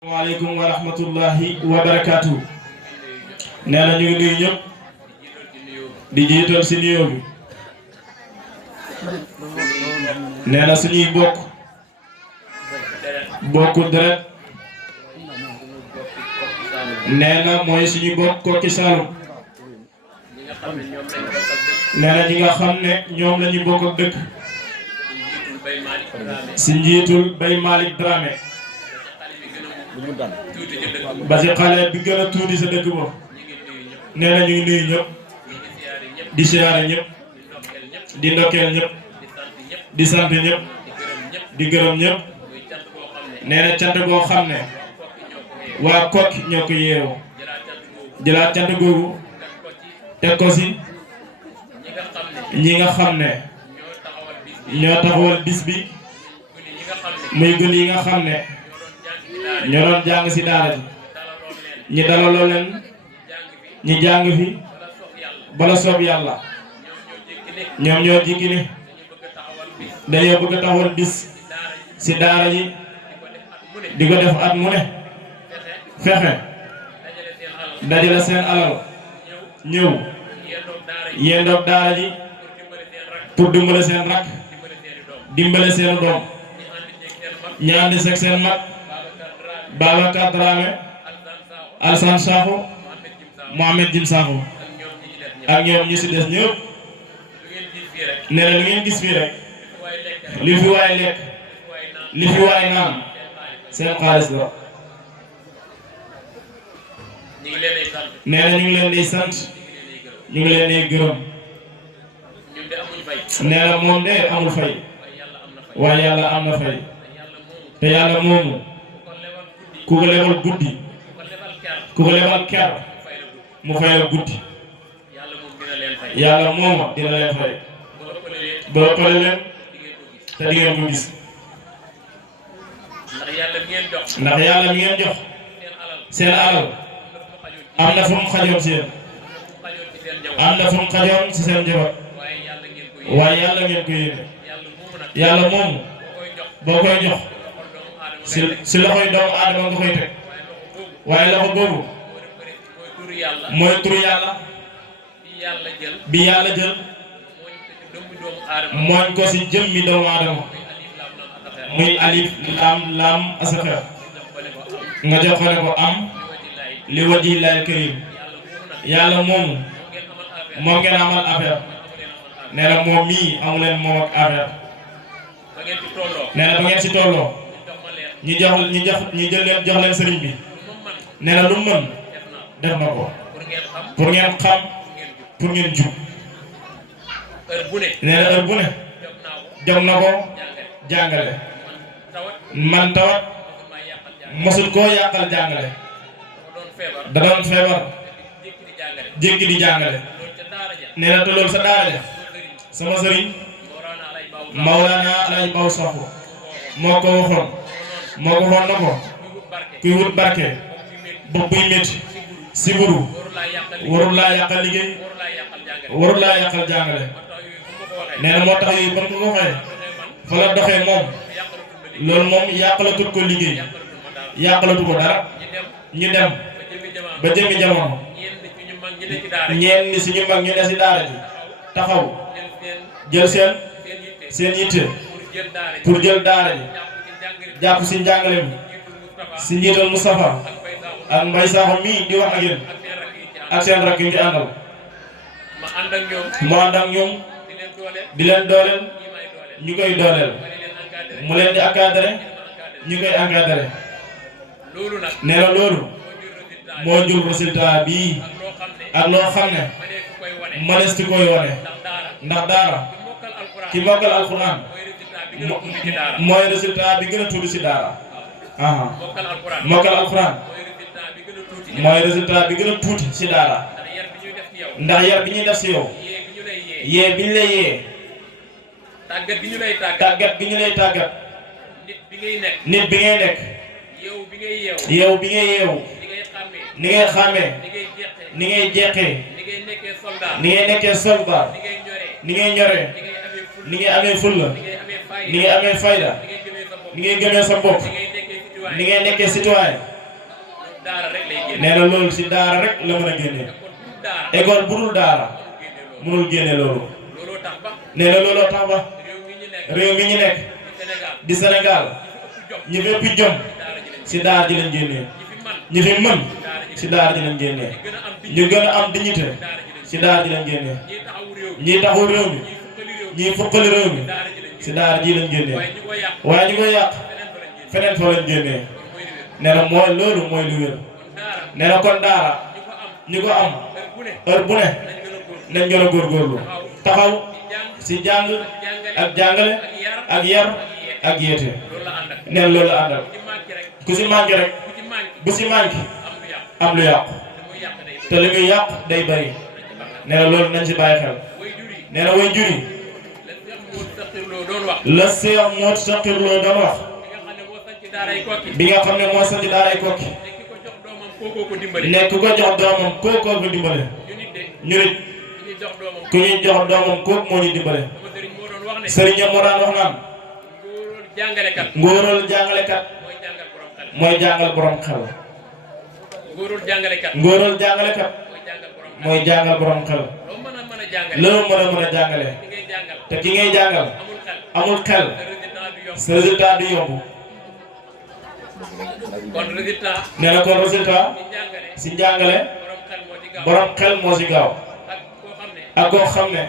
Assalamualaikum warahmatullahi wabarakatuh. Neena ñu ngi nuyu ñëpp di jiital ci nuyoo bi neena suñuy bokku deret neena mooy suñu bokk Koki Saloum neena ñi nga xam ne ñoom lañu bokk ak dëkk ci njiitul Bay Malick Dramé ba ci xale bi gën a tuuti sa dëkk boobu nee na ñu ngi nuyu ñëpp di siyaare ñëpp di ndokkeel ñëpp di sant ñëpp di gërëm ñëpp nee na cant goo xam ne waa Koki ñoo ko yeewoo jëlaat cant googu teg ko ci ñi nga xam ne ñoo taxawal bis bi muy gën yi nga xam ne ñoo doon jàng ci daara ji ñi dalaloo leen ñi jàng fi bala soob yàlla ñoom ñoo jikki ne dañoo bëgg a taxawal bis ci daara ji di ko def at mu ne fexe dajale seen alal ñëw yendoog daara ji pour dimbale seen rakk dimbale seen doom ñi àndi sek seen mag Babacar Dramé Alsan Sakho Mohamed Jim Sakho ak ñoom ñi ci des ñëpp nee na lu ngeen gis fii rek li fi waay lekk li fi waay naan seen xaalis la nee na ñu ngi leen di sant ñu ngi leen di gërëm nee na moom de amul fay waaye yàlla am na fay te yàlla moomu ku ko lebal guddi ku ko lebal ker mu fay la guddi yàlla mooma dina leen fay ba ëppale leen te di ngeen ko gis ndax yàlla mi ngeen jox seen alal am na fu mu xajoon seen am na fu mu xajoon ci seen njaboot waaye yàlla ngeen ko yéene yàlla moomu boo koy jox si loxoy doomu aadama nga koy teg waaye loxo boobu mooy turu yàlla bi yàlla jël mooñ ko si jëmmi doomu aadama muy alif lam asafar nga jox ko ne ko am li wajhillahil karim yàlla moomu moom ngeen amal affaire nee na moom mii amuleen moom ak affaire nee na ba ngeen si tolloo ñu jël leen jox leen sëriñ bi nee na lu mu mën def na ko pour ngeen xam pour ngeen jub nee na heure bu ne jom na ko jàngale man tawat mosul koo yàqal jàngale da doon feebar jékki di jàngale nee na te loolu sa daara ja sama sëriñ Mawlana Alaaji Baw Sakho moo ko waxoon na ko kuy wut barke bopp buy métti siburu warul laa yàqal liggéey warul laa yàqal jàngale nee na moo tax yooyu ban ko waxee fa la doxee moom loolu moom yàqalatut ko liggéey yàqalatu ko dara ñu dem ba jëmi jamono ñeen ni suñu mag ñu ne ci daara ji taxaw jël seen yitte pour jël daara ji jàpp ci njàngale mi ci njiital Moustapha ak Mbaye Sakho mii di wax ak yéen ak seen rakk yu ci àndal mu ànd ak ñoom di leen dooleel ñu koy dooleel mu leen di encadré ñu koy encadré nee na loolu moo jur résultat bii ak loo xam ne modeste koy wone ndax daara ki mokkal alxuraan mooy résultat bi gën a tuuti ci daara mokkal alxuraan mooy résultat bi gën a tuuti ci daara ndax yar bi ñuy def ci yow yee bi ñu lay yee tàggat bi ñu lay tàggat nit bi ngay nekk yow bi ngay yeewu ni ngay xàmmee ni ngay jeexee ni ngay nekkee soldat ni ngay ñoree ni ngay amee fulla ni ngay amee fayda ni ngay gëmee sa bopp ni ngay nekkee citoyen nee na loolu si daara rek la mën a génnee école bu dul daara mënul génne loolu nee na looloo tax ba réew mi ñu nekk di Sénégal ñi fépp jom si daara ji lañ génnee ñi fi mën si daara ji lañ génnee ñu gën a am dignité si daara ji lañ génnee ñii taxu réew mi ñii fukkali réew mi si daara ji lañ génnee waaye ñu koy yàq feneen fa lañ génnee nee na mooy loolu mooy lu wér nee na kon daara ñu ko am heure bu ne nañ gën a góorgóorlu taxaw si jàng ak jàngale ak yar ak yeete nee na loolu la àndal ku si manqué rek bu si manqué am lu yàqu te li muy yàqu day bari nee na loolu nañ si bàyyi xel nee na way juri la Seex Moodu Saxiir Lo doon wax bi nga xam ne moo sanc daaray Kokki nekk ku ko jox doomam kookoo ko dimbale ñu nit ku ñuy jox doomam kooku moo ñu dimbale sëriñ moo daan wax naan ngóoral jàngalekat mooy jàngal borom xel ngóoral jàngalekat mooy jàngal borom xel loo mën a jàngale te ki ngay jàngal amul xel sa résultat du yomb nee na kon résultat si njàngale borom xel moo si gaaw ak koo xam ne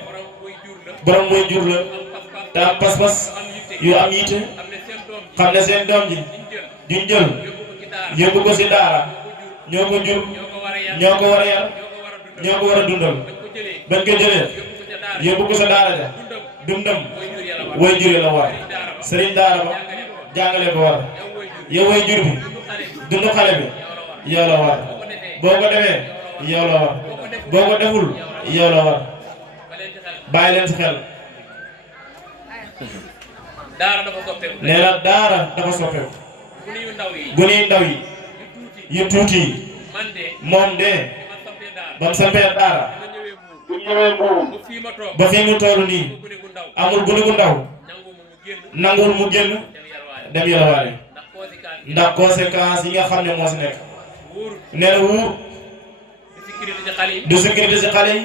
borom mooy jur la te am pas-pas yu am yitte xam ne seen doom ji duñ jël yóbbu ko si daara ñoo ko jur ñoo ko war a yar ñoo ko war a dundal bañ ko jëlee yóbbu ko sa daara ja dundam way jure la war sëriñ daara ba jàngale ko war yow way jur bi dund xale bi yow la war boo ko defee yow la war boo ko deful yow la war bàyyi leen si xel nee na daara dafa soppeeku gune yu ndaw yi yu tuuti yi moom de ba mu sampee daara bu ñëwee mbuum ba fii mu toll nii amul gune gu ndaw nanguwul mu génn dem yalwaane ndax conséquences yi nga xam ne moo si nekk nee na wuur du sécurité si xale yi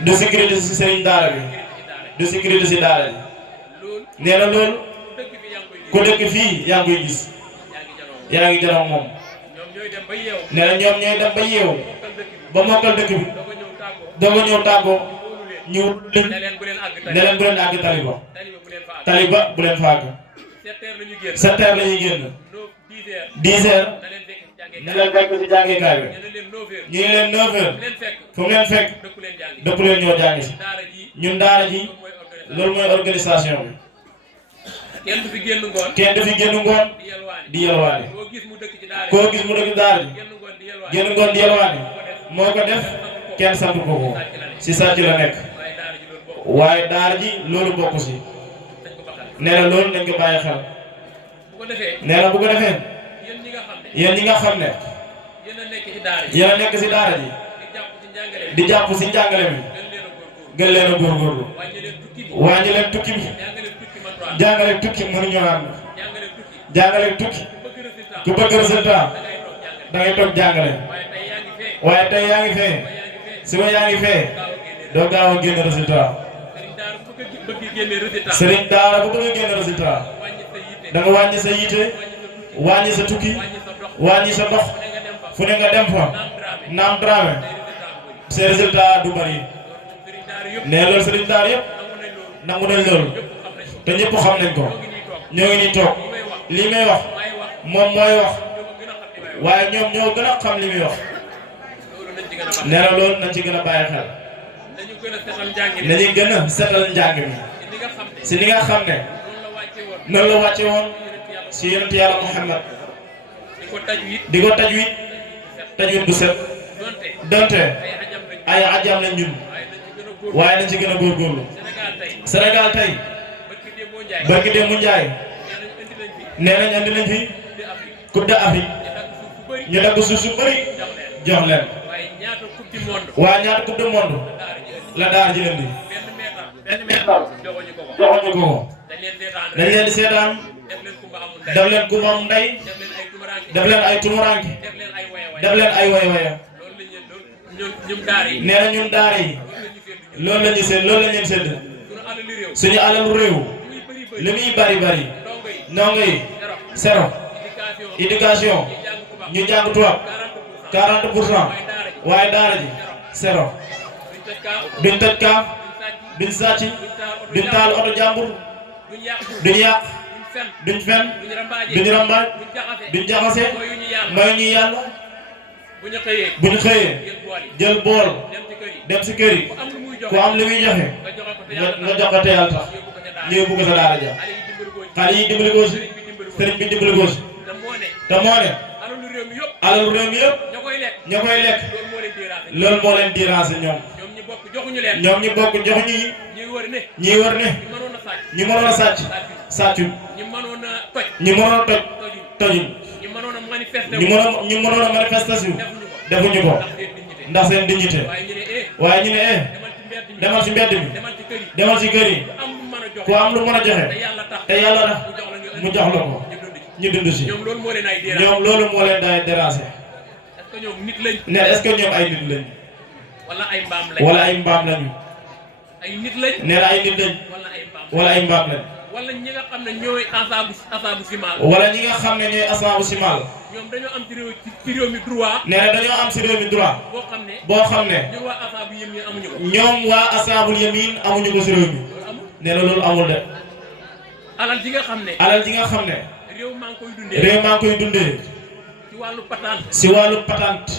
du sécurité si sëriñ daara bi du sécurité si daara bi nee na loolu ku dëkk fii yaa ngi koy gis yaa ngi janoog moom nee na ñoom ñooy dem ba yeewu ba mokkal dëkk bi doog a ñëw tàggoo ñu ne leen bu leen àgg taliba bu leen fa àgg 7 heures la ñuy génn 10 heures ne leen fekk si jàngekaay bi ñu ne leen 9 heures fu mu leen fekk dëpp leen ñoo jàngi si ñun daara ji loolu mooy organisation bi kenn du fi génn ngoon di yalwaani koo gis mu dëkk ci daara ji génn ngoon di yalwaani moo ko def kenn sant ko ko si sàcc la nekk waaye daara ji loolu bokk si nee na loolu nañ ko bàyyi xel nee na bu ko defee yéen ñi nga xam ne yéen a nekk si daara ji di jàpp si njàngale mi gën leen a góorgóorlu wàññi leen tukki bi jàngale tukki mënuñoo ànd jàngale tukki ku bëgg résultat da ngay toog jàngale waaye tey yaa ngi fee suba yaa ngi fee doo gaaw a génn résultat sëriñ daara bu bëgg a génn résultat da nga wàññi sa yitte wàññi sa tukki wàññi sa dox fu ne nga dem fa naam drame ses résultats du bari nee loolu sëriñ daara yëpp nangu nañ loolu te ñëpp xam nañ ko ñoo ngi nii toog lii may wax moom mooy wax waaye ñoom ñoo gën a xam li muy wax nee na loolu nañ ci gën a bàyyi xel nañu gën a setal njàng mi si li nga xam ne noonu la wàcce woon si yonent yàlla Muhammad di ko tajwid bu set donte ay ajam lañ ñun waaye nañ ci gën a góorgóorlu Sénégal tey barki dem mu njaay nee nañ andi nañ fi coupe d'Afrique ñu dagg suuf su bëri jox leen waaye ñaata coupe du monde la daara ji leen di joxuñu ko dañ leen di seetaan def leen kumba am ndey def leen ay tumuranke def leen ay way waya nee na ñun daara yi loolu la ñu seet loolu la ñu seet suñu alalu réew li muy bari bari ndongo yi zéro éducation ñu jàng tubaab 40% waaye daara ji zéro duñ toj kaaf duñ sàcc duñ taal oto jàmbur duñ yàq duñ fen duñ rambaaj duñ jaxase mooy ñu yàlla bu ñu xëyee jël bool dem si kër yi ku am li muy joxe nga jox ko te yàlla tax ñëw bugg sa daara ja xale yi dimbali ko si sëriñ bi dimbali ko si te moo ne alalu réew mi yëpp ña koy lekk loolu moo leen déranger ñoom ñi bokk joxuñu yi ñi wër ne ñi mënoon a sàcc sàccuñ ñi mënoon a toj tojuñ ñi mënoon a manifestation defuñu ko ndax seen dignité waaye ñu ne demal ci mbedd mi demal ci kër yi ku am lu mën a joxe te yàlla tax mu jox la ko ñu dund si ñoom loolu moo leen day déranger ne est-ce que ñoom ay nit lañ wala ay mbaam lañu ne la ay nit lañ wala ay mbaam lañ wala ñi nga xam ne ñooy asaabu simaal wala ñi nga xam ne ñooy asaabu simaal ñoom dañoo am ci réew mi droit nee na dañoo am ci réew mi droit boo xam ne ñoom waa asaabu yamin amuñu ko ñoom waa asaabul yamin amuñu ko ci réew mi nee na loolu amul de alal ji nga xam ne réew maa ngi koy dundee ci wàllu patente ci wàllu patente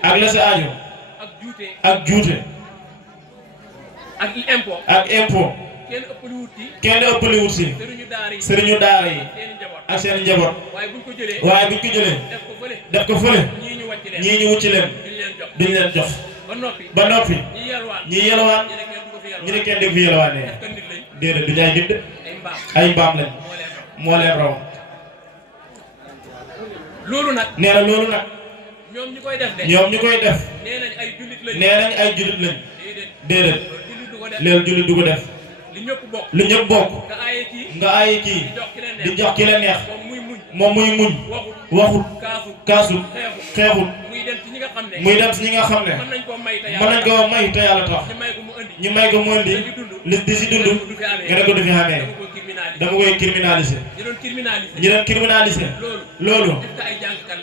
ak la ca aaju ak juute ak impôt kenn ëppali wut ci sëriñu daara yi ak seen njaboot waaye buñ ko jëlee def ko fële ñii ñu wucci leen duñ leen jox ba noppi ñi yelwaan ñu ne kenn dégg fi yelwaanee déedéet duñu ay nit ay mbaam lañ moo leen raw loolu nag ñoom ñi koy def nee nañ ay jullit lañ déedéet loolu jullit du ko def lu ñëpp bokk nga aaye kii di jox ki la neex moom muy muñ waxut kaasut xeexut muy dem si ñi nga xam ne mën nañ koo may te yàlla tax ñu may ko mu indi li di si dund nga ne ko du fi xamee dama koy criminaliser ñi doon criminaliser loolu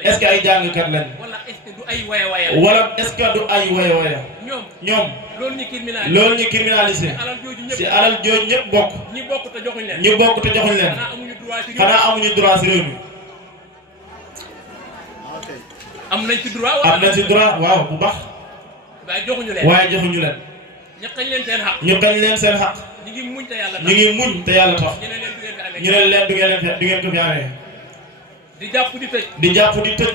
est-ce que ay jàngkat lañ wala est-ce que du ay waya waya ñoom loolu ñu criminaliser si alal jooju ñëpp bokk ñi bokk te joxuñ leen xanaa amuñu droit si réew mi am nañ ci droit waaw bu baax waaye joxuñu leen ñu xañ leen seen xaq ñu ngi muñ te yàlla tax ñu ne leen du ngeen ko fi amee di jàpp di tëj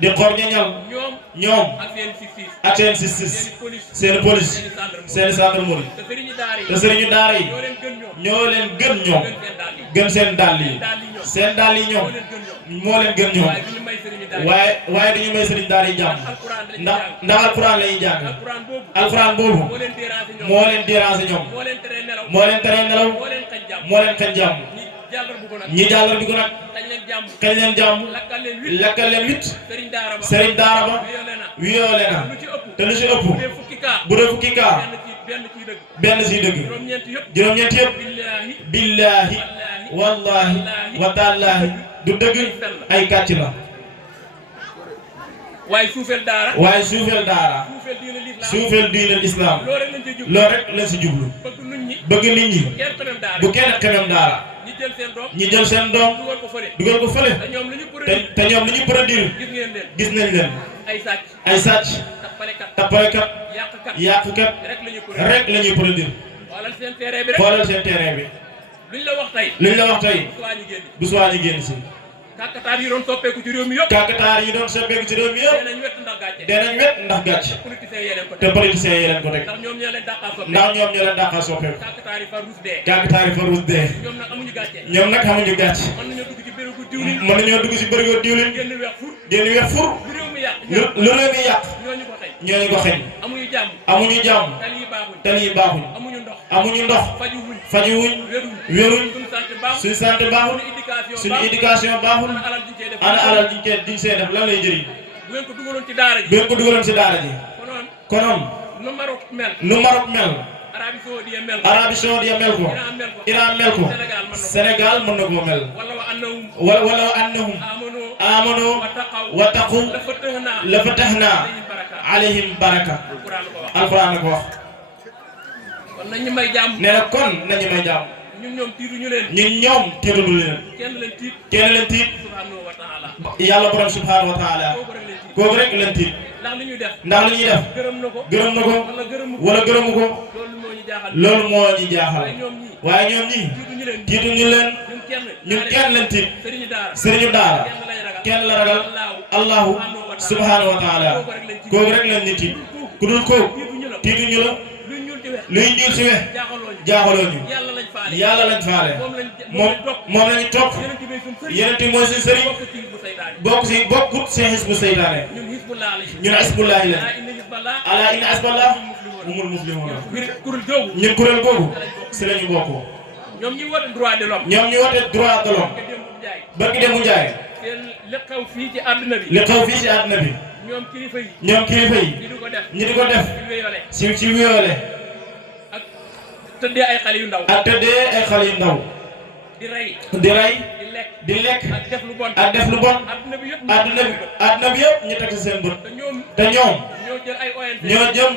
di xor ñañal ñoom ak seen justice seen police seen gendarmerie te sëriñu daara yi ñoo leen gën ñoom gën seen dàll yi ñoom moo leen gën ñoom waaye dañu may sëriñ daara yi jàmm ndax alxuraan la ñuy jàng alxuraan boobu moo leen déranger ñoom moo leen tere nelaw moo leen xañ jàmm ñi jàllar bi ko nag kañ leen jàmm lakkal leen wit sëriñ daara ba wiyoole na te lu ci ëpp bu dee fukki kaa benn si dëgg juróom-ñeent yëpp billaahi wallaahi wa taalaahi du dëgg ay kàcc la waaye suufeel daara suufeel diinal islam loolu rek lañ si jublu bëgg nit ñi bu kenn xemem daara ñi jël seen doom dugal ko fële te ñoom li ñu produire gis nañ leen ay sàcc tappalekat yàqkat rek la ñuy produire xoolal seen terrain bi luñ la wax tey bu suwaa ñu génn si kàkkataar yi doon soppeeku ci réew mi yëpp danañ wet ndax gàcc te politiciens yi leen ko teg ndax ñoom ñoo leen dàqal soppeeku kàkkataar yi fa ruus dee ñoom nag amuñu gàcc mën nañoo dugg ci bërigo diwlin génn weex fur lu réew mi yàq ñooñu ko xeñ amuñu jàmm tali yi baaxuñ amuñu ndox fajuwuñ wéruñ suñu santé baaxul suñu éducation baaxul ana alal diñ see def lan lay jëriñ bu ngeen ko dugaloon ci daara ji konoon nu Maroc mel Arabie Saoudite mel ko Iran mel ko Sénégal mën na koo mel wala wa annahum amanu wa taqu la fatahna alayhim baraka alquran na ko wax kon nañu may jàmm nee na kon nañu may jàmm ñun ñoom tiituñu leen kenn leen tiit yàlla borom subhanahu wa taala kooku rek leen tiit ndax li ñuy def gërëm na ko wala gërëmu ko loolu moo ñu jaaxal waaye ñoom ñii tiituñu leen ñun kenn leen tiit sëriñu daara kenn la ragal allahu subhanahu wa taala kooku rek leen nit tiit ku dul kooku tiituñu la luy ñuul ci we jaaxaloo ñu yàlla lañ faale moom lañu topp yeneen ti mooy seen sëriñ bokkut seen xisbu seytaane ñun xisbullaahi lañ ala inna xisballah humul muflihun ñun kuréel googu si lañu bokk ñoom ñi wote droit de l'homme barki dem mu njaay li xew fii ci àdduna bi ñoom kilifa yi ñi di ko def ci wéyole ak tëddee ay xale yu ndaw di rey di lekk ak def lu bon àdduna bi yëpp ñu teg ci seen bët te ñoom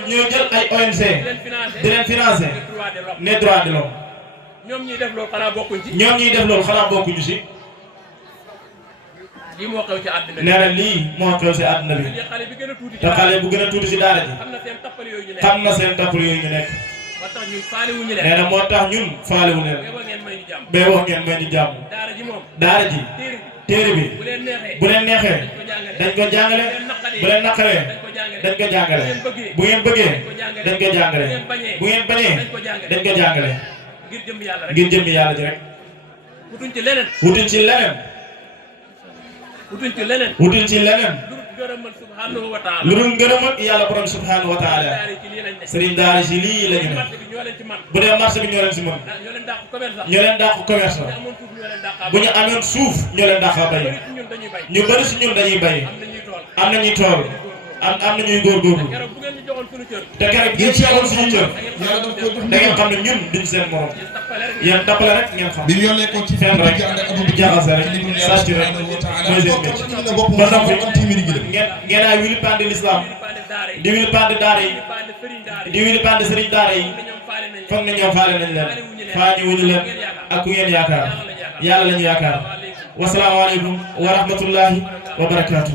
ñoo jël ay ONG di leen financé ne droit de l'homme ñoom ñuy def loolu xanaa bokkuñu ci lii moo xew ci àdduna bi nee na lii moo xew ci àdduna bi te xale bu gën a tuuti ci daara ji xam na seen tappal yooyu ñu nekk nee na moo tax ñun faalewu leen ba wax ngeen may ñu jàmm daara ji téere bi bu leen neexee dañ ko jàngale bu leen naqaree dañ ko jàngale bu ngeen bëggee dañ ko jàngale bu ngeen bañee dañ ko jàngale ngir jëmmi yàlla ji rek wutuñ ci leneen lu dul ngërëmal yàlla borom subhanahu wa taala sëriñ daara si lii la ñu ne bu dee marché bi ñoo leen si mën ñoo leen dàq commerce bu ñu amoon suuf ñoo leen dàq bay ñu bëri si ñun dañuy bay am nañuy tool am nañuy góorgóorlu te keroog ngeen ci yoon suñu cër da ngeen xam ne ñun duñ seen morom yéen tappale rek ngeen xam bi ñu yónnee ko ci fen rek jaxase rek sàcc rek mooy seen métier ba noppi ngeen ay wili pande l'islam di wili pande daara yi di wili pande sëriñ daara yi foog na ñoom faale nañ leen faale wuñu leen ak ku ngeen yaakaar yàlla lañu yaakaar wasalaamaaleykum wa rahmatullahi wa barakaatu